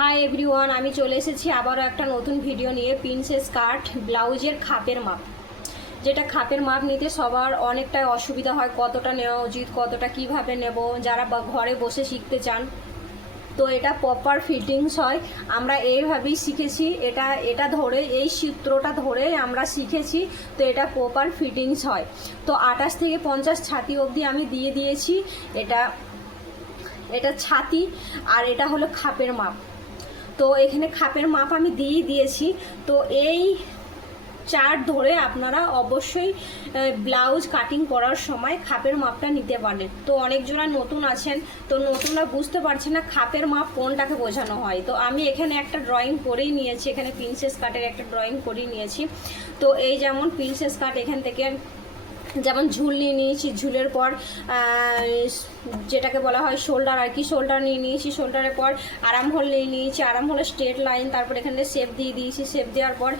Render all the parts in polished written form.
Hi everyone, আমি চলে এসেছি আবারও একটা নতুন ভিডিও নিয়ে। প্রিন্সেস কাট ব্লাউজের খাপের মাপ, যেটা খাপের মাপ নিতে সবার অনেকটাই অসুবিধা হয়, কতটা নেওয়া উচিত, কতটা কিভাবে নেব, যারা ঘরে বসে শিখতে চান। তো এটা প্রপার ফিটিংস হয়, আমরা এইভাবেই শিখেছি। এটা ধরে এই সূত্রটা ধরে আমরা শিখেছি, তো এটা প্রপার ফিটিংস হয়। তো 28 থেকে 50 ছাতি অবধি আমি দিয়ে দিয়েছি। এটা ছাতি আর এটা হলো খাপের মাপ। তো এখানে খাপের মাপ আমি দিয়েছি। তো এই চার্ট ধরে আপনারা অবশ্যই ব্লাউজ কাটিং করার সময় খাপের মাপটা নিতে পারেন। তো অনেকজনা নতুন আছেন, তো নতুনরা বুঝতে পারছে না খাপের মাপ কোনটাকে বোঝানো হয়। তো আমি এখানে একটা ড্রয়িং করেই নিয়েছি, এখানে প্রিন্সেস কাটের একটা ড্রয়িং করেই নিয়েছি। তো এই যেমন প্রিন্সেস কাট এখান থেকে যেমন ঝুল নিয়ে নিয়েছি, ঝুলের পর যেটাকে বলা হয় শোল্ডার আর কি, শোল্ডার নিয়ে নিয়েছি, শোল্ডারের পর আরাম হোল নিয়ে নিয়েছি, আরাম হোলের স্ট্রেট লাইন, তারপর এখানে শেপ দিয়ে দিয়েছি। শেপ দেওয়ার পর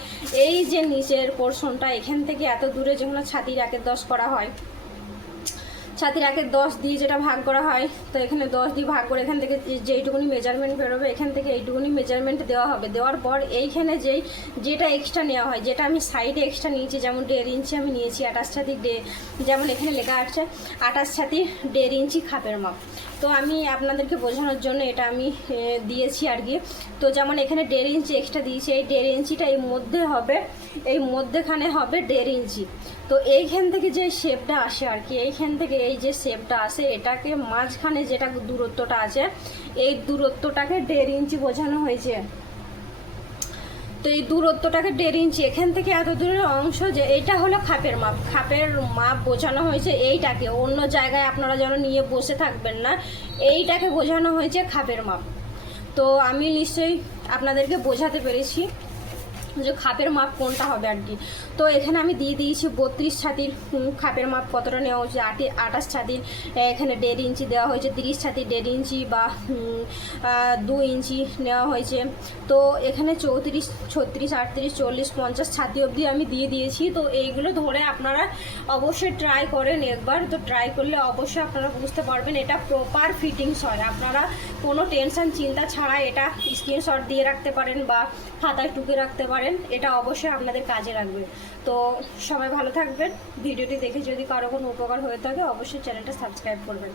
এই যে নিচের পোর্শনটা এখান থেকে এত দূরে যেগুলো ছাতির 1/10 করা হয়, ছাতির 1/10 দিয়ে যেটা ভাগ করা হয়, তো এখানে 10 দিয়ে ভাগ করে এখান থেকে যেইটুকুনি মেজারমেন্ট বেরোবে এখান থেকে এইটুকুনি মেজারমেন্ট দেওয়া হবে। দেওয়ার পর এইখানে যেটা এক্সট্রা নেওয়া হয়, যেটা আমি সাইডে এক্সট্রা নিয়েছি, যেমন 1.5 ইঞ্চি আমি নিয়েছি, 28 ছাতি যেমন এখানে লেখা আছে 28 ছাতি 1.5 ইঞ্চি খাপের মাপ। তো আমি আপনাদেরকে বোঝানোর জন্য এটা আমি দিয়েছি আর কি। তো যেমন এখানে 1.5 ইঞ্চি এক্সট্রা দিয়েছি, এই 1.5 ইঞ্চিটা এই মধ্যে হবে, এই মধ্যেখানে হবে 1.5 ইঞ্চি। তো এইখান থেকে যে শেপটা আসে আর কি, এইখান থেকে এই যে শেপটা আসে, এটাকে মাঝখানে যেটা দূরত্বটা আছে, এই দূরত্বটাকে 1.5 ইঞ্চি বোঝানো হয়েছে। তো এই দূরত্বটাকে 1.5 ইঞ্চি, এখান থেকে এত দূরের অংশ, যে এইটা হলো খাপের মাপ। খাপের মাপ বোঝানো হয়েছে এইটাকে, অন্য জায়গায় আপনারা যেন নিয়ে বসে থাকবেন না, এইটাকে বোঝানো হয়েছে খাপের মাপ। তো আমি নিশ্চয়ই আপনাদেরকে বোঝাতে পেরেছি যে খাপের মাপ কোনটা হবে আর কি। তো এখানে আমি দিয়ে দিয়েছি 32 ছাতির খাপের মাপ কতটা নেওয়া হয়েছে, 28 ছাতির এখানে 1.5 ইঞ্চি দেওয়া হয়েছে, 30 ছাতির 1.5 ইঞ্চি বা 2 ইঞ্চি নেওয়া হয়েছে। তো এখানে 34, 36, 38, 40, 50 ছাতি অবধি আমি দিয়ে দিয়েছি। তো এইগুলো ধরে আপনারা অবশ্যই ট্রাই করেন একবার। তো ট্রাই করলে অবশ্যই আপনারা বুঝতে পারবেন এটা প্রপার ফিটিংস হয়। আপনারা কোনো টেনশন চিন্তা ছাড়া এটা স্ক্রিনশট দিয়ে রাখতে পারেন বা খাতায় টুকে রাখতে পারেন, এটা অবশ্যই আপনাদের কাজে লাগবে। তো সবাই ভালো থাকবেন। ভিডিওটি দেখে যদি কারো কোনো উপকার হয়ে থাকে অবশ্যই চ্যানেলটা সাবস্ক্রাইব করবেন।